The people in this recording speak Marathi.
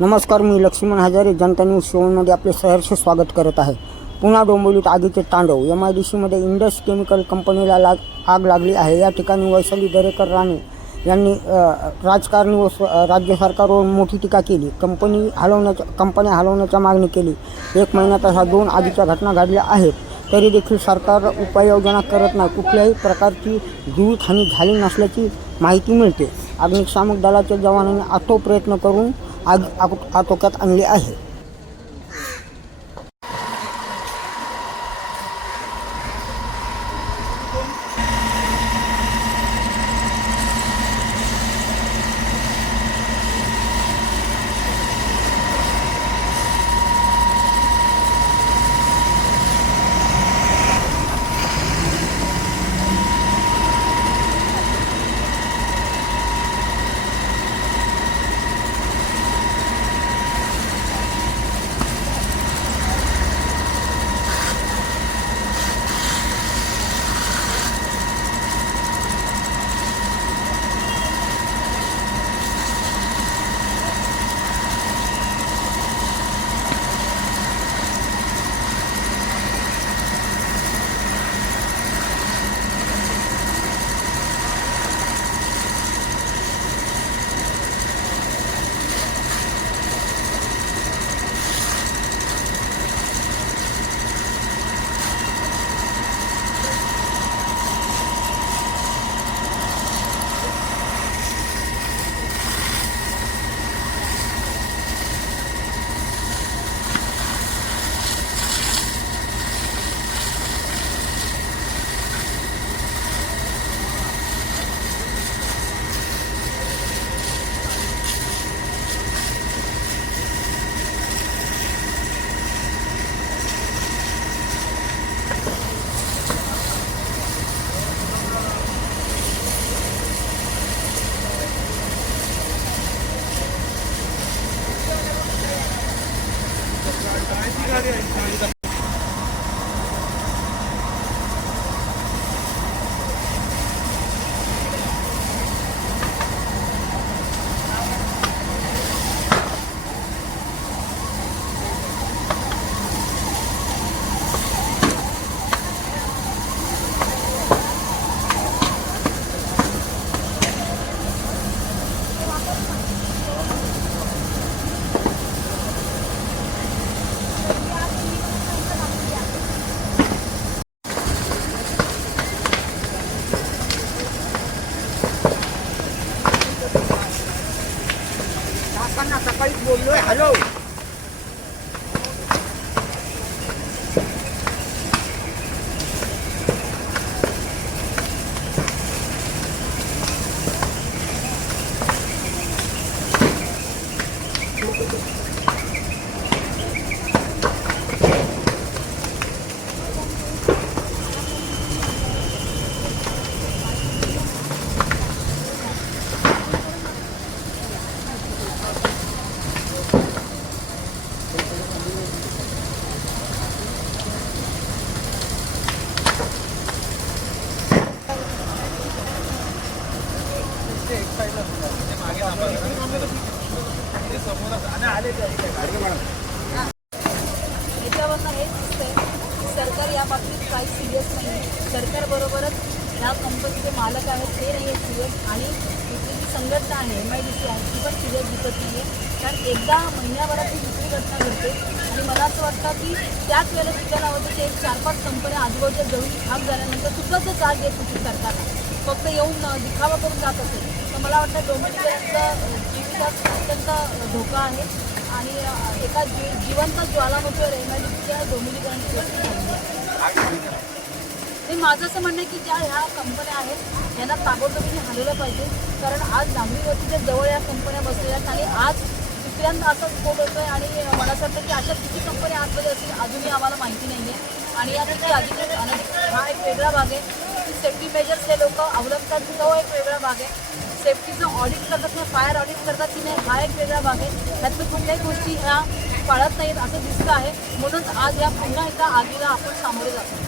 नमस्कार मी लक्ष्मण हजारे जनता न्यूज सेवनमध्ये आपले सहर्ष स्वागत करत आहे. पुन्हा डोंबिवलीत आगीचे तांडव. एम आय डी सीमध्ये इंडस केमिकल कंपनीला लाग आग लागली आहे. या ठिकाणी वैशाली दरेकर राणे यांनी राजकारणी व स्व- राज्य सरकारवर मोठी टीका केली. कंपनी हलवण्याच्या कंपन्या हलवण्याच्या मागणी केली. एक महिन्यात अशा दोन आगीच्या घटना घडल्या आहेत. तरी देखील सरकार उपाययोजना करत नाही. कुठल्याही प्रकारची जीवितहानी झाली नसल्याची माहिती मिळते. अग्निशामक दलाच्या जवानांनी आतो प्रयत्न करून आग आग- आटोक्यात आणली आहे. いただきます。सकाळीच बोललोय हॅलो याच्यावरनं हेच दिसतंय की सरकार या बाबतीत काही सिरियस नाही आहे सरकारबरोबरच ह्या कंपनीचे मालक आहेत ते नाही आहेत सिरियस आणि इथली जी संघटना आहे एम आय डी सी आहे ती पण सिरियस दिसत नाही आहे कारण एकदा महिन्याभरात ही दुसरी घटना घडते. आणि मला असं वाटतं की त्याच वेळेला तिच्या नावाचे एक चार पाच कंपन्या आजूबाजूच्या जवळ आग झाल्यानंतर सुद्धा जर जाग येत होती सरकारला. फक्त येऊन दिखावा करून जात असेल तर मला वाटतं डोंबिवलीकरांचा जीवितात अत्यंत धोका आहे. आणि एका जी जिवंत ज्वालामुखीवर एम आय डी हे माझं असं म्हणणं आहे की ज्या ह्या कंपन्या आहेत यांना ताबडतोबीने हलवलं पाहिजे. कारण आज नागरिकवतीच्या जवळ या कंपन्या बसलेल्या आहेत आणि आज दुसऱ्यांदा असा स्फोट आहे आणि मला असं वाटतं की अशा किती कंपन्या आतमध्ये असतील अजूनही आम्हाला माहिती नाही आहे आणि यात जे अधिकृत हा एक वेगळा भाग आहे. सेफ्टी मेजर्स हे लोक अवलंबतात तो एक वेगळा भाग आहे. सेफ्टीचं ऑडिट करतात किंवा फायर ऑडिट करतात की नाही हा एक वेगळा भाग आहे. त्यातलं कुठल्याही गोष्टी ह्या पाळत नाहीत असं दिसतं आहे. म्हणून आज या पुन्हा एकदा आगीला आपण सामोरे जातो